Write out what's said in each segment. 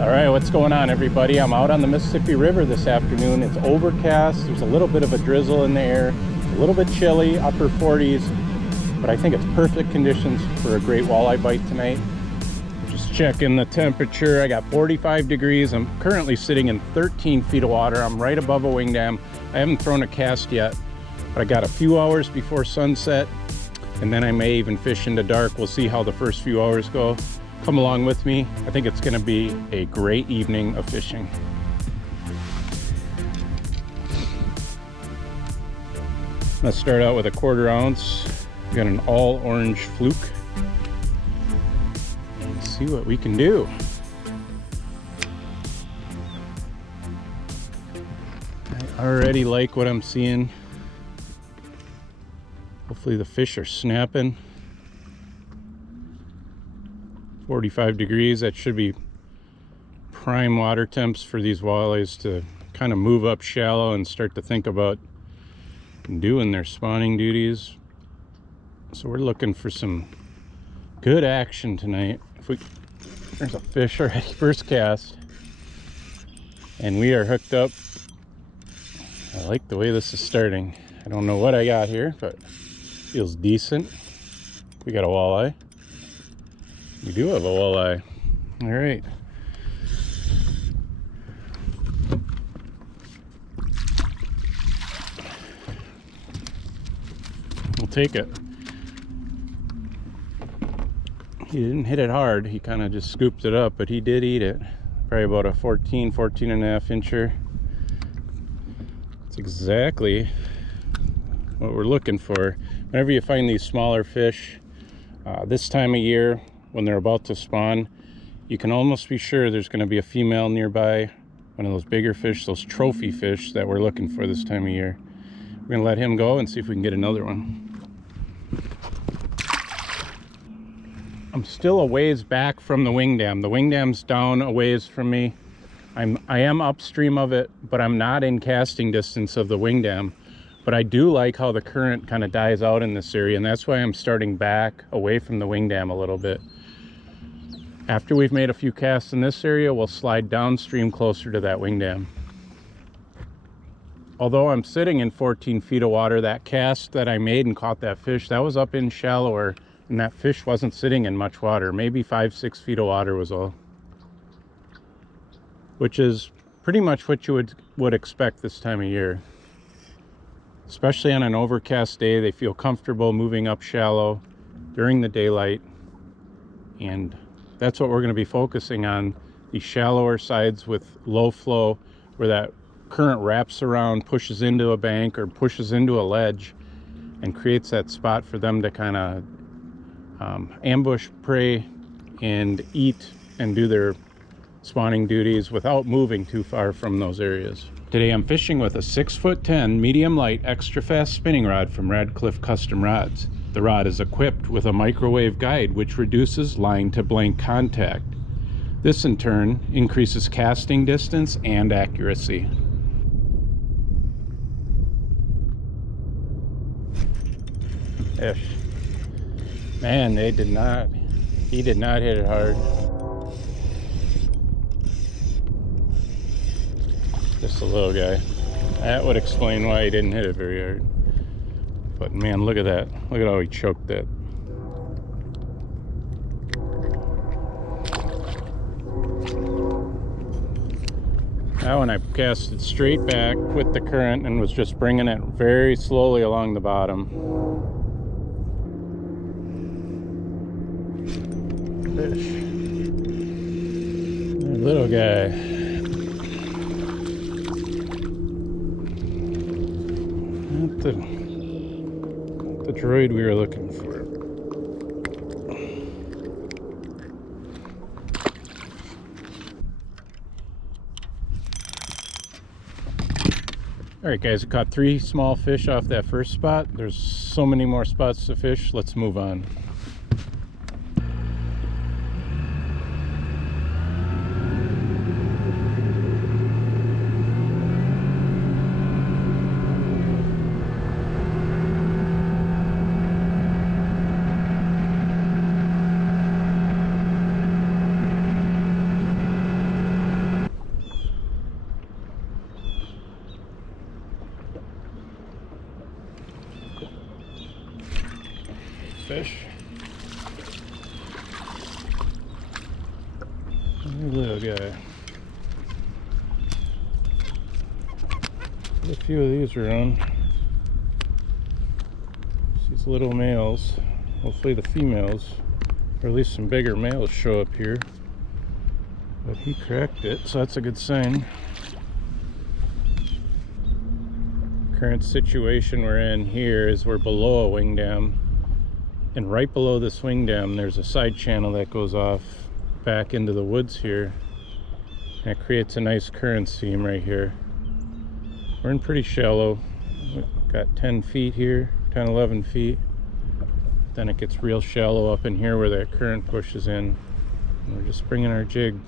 All right, what's going on, everybody? I'm out on the Mississippi River this afternoon. It's overcast. There's a little bit of a drizzle in the air. It's a little bit chilly, upper 40s, but I think it's perfect conditions for a great walleye bite tonight. Just checking the temperature. I got 45 degrees. I'm currently sitting in 13 feet of water. I'm right above a wing dam. I haven't thrown a cast yet, but I got a few hours before sunset, and then I may even fish into dark. We'll see how the first few hours go. Come along with me. I think it's going to be a great evening of fishing. Let's start out with a 1/4 ounce. We got an all orange fluke. Let's see what we can do. I already like what I'm seeing. Hopefully the fish are snapping. 45 degrees, that should be prime water temps for these walleyes to kind of move up shallow and start to think about doing their spawning duties. So we're looking for some good action tonight. There's a fish already, first cast, and we are hooked up. I like the way this is starting. I don't know what I got here, but feels decent. We got a walleye. We do have a walleye. All right. We'll take it. He didn't hit it hard. He kind of just scooped it up, but he did eat it. Probably about a 14 and a half incher. It's exactly what we're looking for. Whenever you find these smaller fish, this time of year, when they're about to spawn, you can almost be sure there's going to be a female nearby, one of those bigger fish, those trophy fish that we're looking for this time of year. We're going to let him go and see if we can get another one. I'm still a ways back from the wing dam. The wing dam's down a ways from me. I am upstream of it, but I'm not in casting distance of the wing dam. But I do like how the current kind of dies out in this area, and that's why I'm starting back away from the wing dam a little bit. After we've made a few casts in this area, we'll slide downstream closer to that wing dam. Although I'm sitting in 14 feet of water, that cast that I made and caught that fish, that was up in shallower, and that fish wasn't sitting in much water. Maybe 5-6 feet of water was all. Which is pretty much what you would expect this time of year. Especially on an overcast day, they feel comfortable moving up shallow during the daylight, and that's what we're going to be focusing on, the shallower sides with low flow, where that current wraps around, pushes into a bank or pushes into a ledge, and creates that spot for them to kind of ambush prey and eat and do their spawning duties without moving too far from those areas. Today I'm fishing with a 6'10" medium light extra fast spinning rod from Radcliffe Custom Rods. The rod is equipped with a microwave guide which reduces line to blank contact. This in turn increases casting distance and accuracy. Fish. Man, he did not hit it hard. Just a little guy. That would explain why he didn't hit it very hard. But man, look at that. Look at how he choked that. That one I cast it straight back with the current and was just bringing it very slowly along the bottom. Fish. Little guy. Not the droid we were looking for. All right, guys, I caught 3 small fish off that first spot. There's so many more spots to fish. Let's move on. fish. Little guy. A few of these around. These little males. Hopefully the females, or at least some bigger males, show up here. But he cracked it, so that's a good sign. Current situation we're in here is we're below a wing dam, and right below this wing dam there's a side channel that goes off back into the woods here, and it creates a nice current seam right here. We're in pretty shallow. We've got 10 feet here, 10, 11 feet. Then it gets real shallow up in here where that current pushes in. And we're just bringing our jig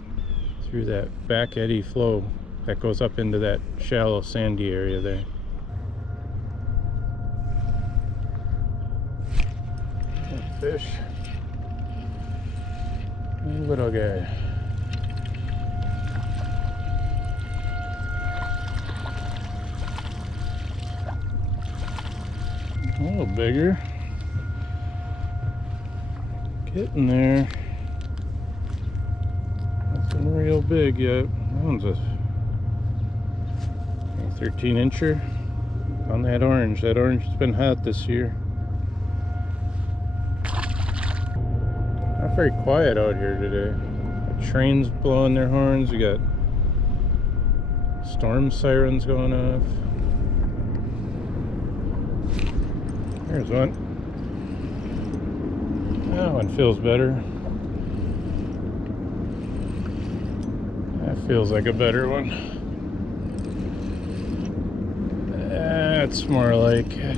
through that back eddy flow that goes up into that shallow sandy area there. Fish. Little guy. A little bigger. Getting there. Nothing real big yet. That one's a 13 incher on that orange. That orange has been hot this year. Not very quiet out here today. Got trains blowing their horns. We got storm sirens going off. There's one. That one feels better. That feels like a better one. That's more like it.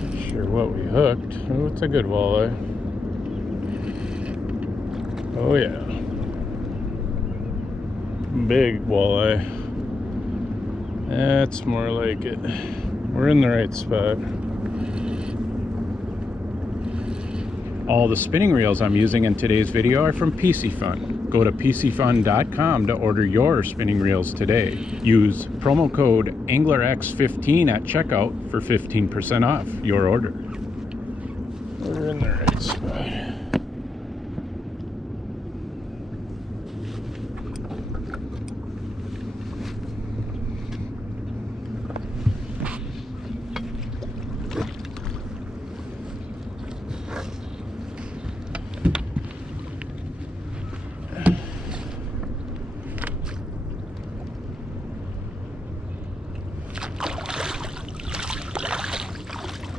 Not sure what we hooked. Oh, it's a good walleye. Oh yeah. Big walleye. That's more like it. We're in the right spot. All the spinning reels I'm using in today's video are from PC Fun. Go to PCFun.com to order your spinning reels today. Use promo code AnglerX15 at checkout for 15% off your order. We're in the right spot.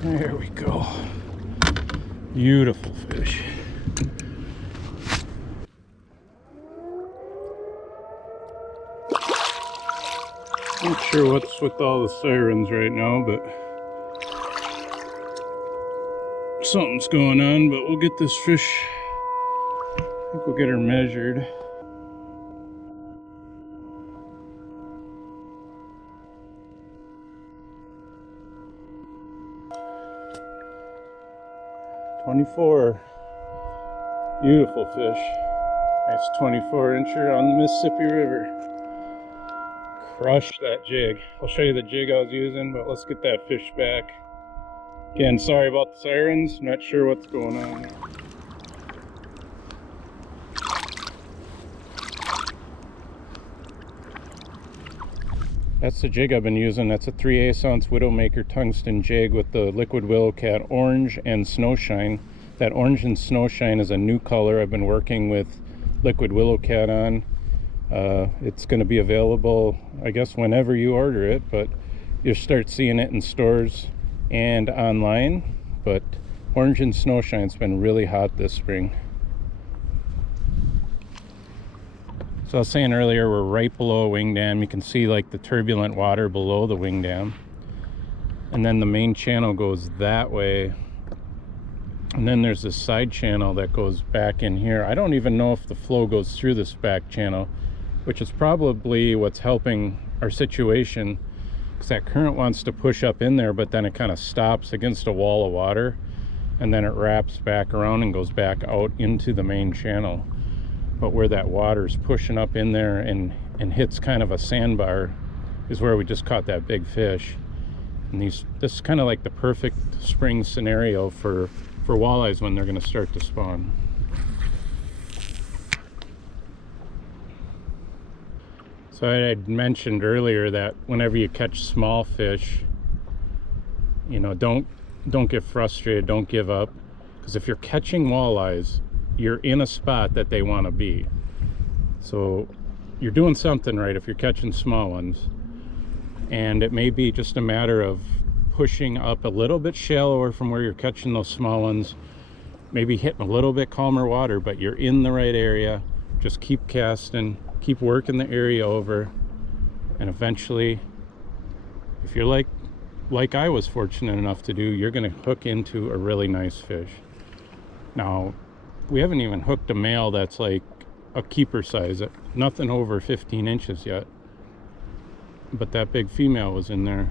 There we go. Beautiful fish. Not sure what's with all the sirens right now, but something's going on. But we'll get this fish. I think we'll get her measured. .24. Beautiful fish. Nice 24 incher on the Mississippi River. Crushed that jig. I'll show you the jig I was using, but let's get that fish back. Again, sorry about the sirens. Not sure what's going on. That's the jig I've been using. That's a 3/8 ounce Widowmaker tungsten jig with the liquid Willowcat orange and snowshine. That orange and snowshine is a new color I've been working with liquid Willowcat on. It's going to be available, I guess, whenever you order it, but you'll start seeing it in stores and online. But orange and snowshine's been really hot this spring. So I was saying earlier, we're right below a wing dam. You can see like the turbulent water below the wing dam. And then the main channel goes that way. And then there's this side channel that goes back in here. I don't even know if the flow goes through this back channel, which is probably what's helping our situation, because that current wants to push up in there, but then it kind of stops against a wall of water, and then it wraps back around and goes back out into the main channel. But where that water is pushing up in there and hits kind of a sandbar is where we just caught that big fish. And this is kind of like the perfect spring scenario for walleyes when they're going to start to spawn. So I had mentioned earlier that whenever you catch small fish, you know, don't get frustrated, don't give up, because if you're catching walleyes, you're in a spot that they want to be. So you're doing something right if you're catching small ones. And it may be just a matter of pushing up a little bit shallower from where you're catching those small ones, maybe hitting a little bit calmer water, but you're in the right area. Just keep casting, keep working the area over, and eventually, if you're like I was fortunate enough to do, you're going to hook into a really nice fish. Now, we haven't even hooked a male that's like a keeper size, nothing over 15 inches yet, but that big female was in there.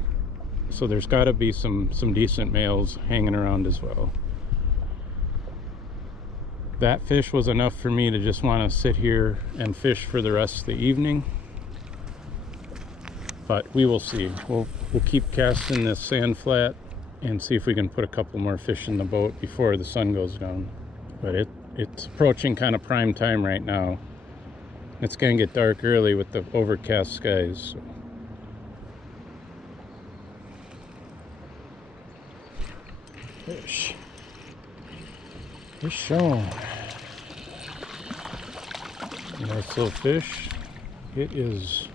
So there's got to be some decent males hanging around as well. That fish was enough for me to just want to sit here and fish for the rest of the evening. But we will see. We'll keep casting this sand flat and see if we can put a couple more fish in the boat before the sun goes down. But it's approaching kind of prime time right now. It's going to get dark early with the overcast skies. So. Fish on. Nice little fish. It is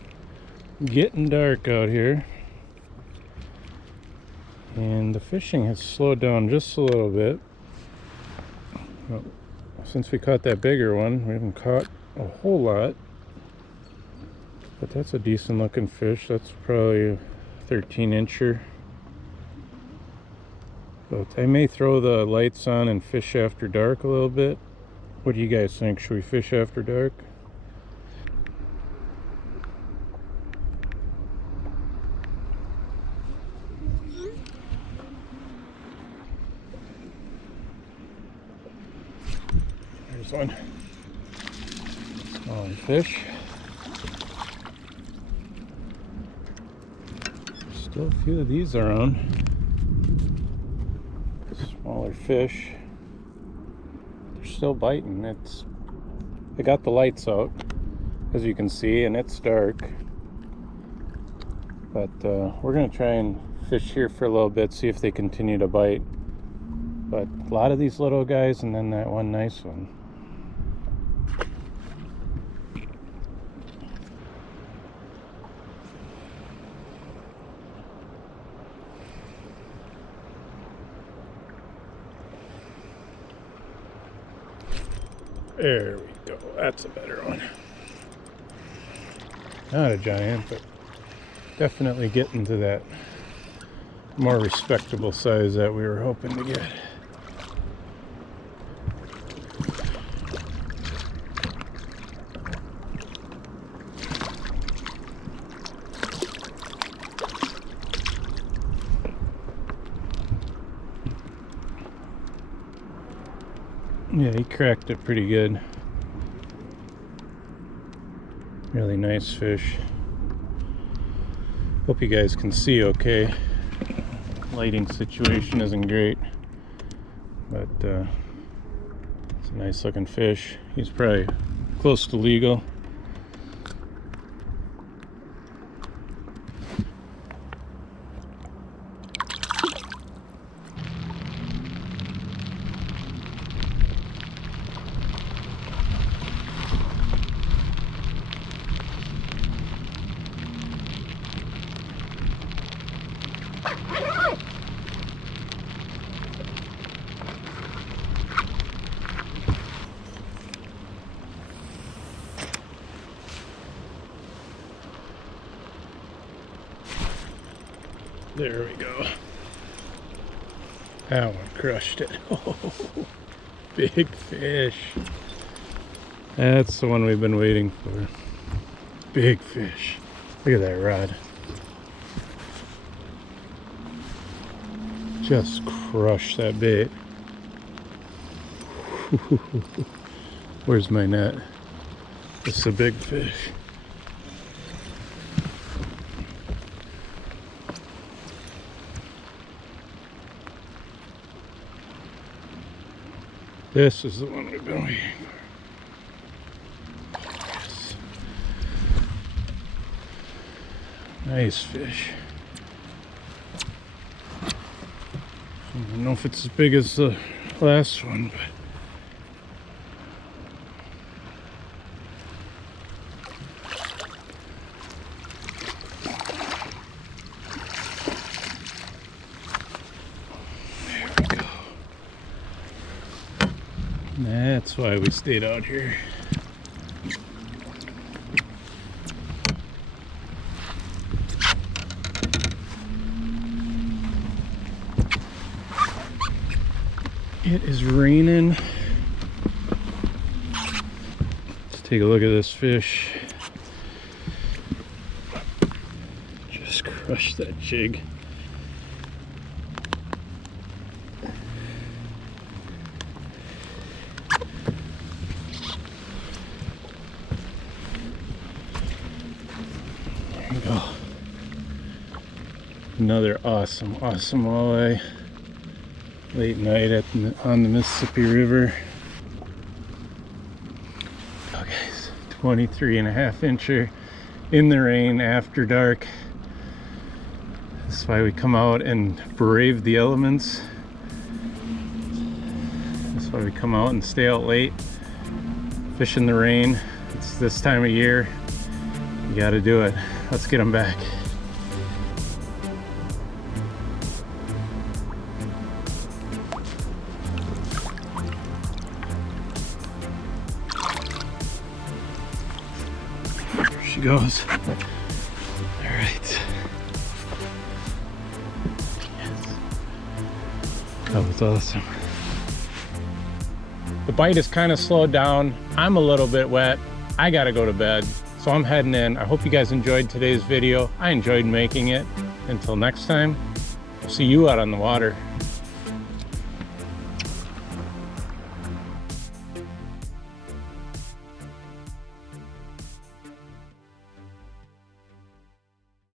getting dark out here, and the fishing has slowed down just a little bit. Well, since we caught that bigger one, we haven't caught a whole lot, but that's a decent looking fish. That's probably a 13-incher. But I may throw the lights on and fish after dark a little bit. What do you guys think? Should we fish after dark? There's one. Smaller fish. Still a few of these around. Smaller fish. They're still biting. I got the lights out, as you can see, and it's dark. But we're gonna try and fish here for a little bit, see if they continue to bite. But a lot of these little guys, and then that one nice one. There we go. That's a better one. Not a giant, but definitely getting to that more respectable size that we were hoping to get. Yeah, he cracked it pretty good. Really nice fish. Hope you guys can see okay. Lighting situation isn't great, but it's a nice looking fish. He's probably close to legal. There we go. That one crushed it. Oh, big fish. That's the one we've been waiting for. Big fish. Look at that rod. Just crushed that bait. Where's my net? It's a big fish. This is the one we've been waiting for. Yes. Nice fish. I don't know if it's as big as the last one, but that's why we stayed out here. It is raining. Let's take a look at this fish. Just crushed that jig. Go. Another awesome walleye. Late night on the Mississippi River. Oh guys, 23.5 incher in the rain after dark. That's why we come out and brave the elements. That's why we come out and stay out late, fish in the rain. It's this time of year. You gotta do it. Let's get them back. There she goes. All right. Yes. That was awesome. The bite is kind of slowed down. I'm a little bit wet. I gotta go to bed. So I'm heading in. I hope you guys enjoyed today's video. I enjoyed making it. Until next time, I'll see you out on the water.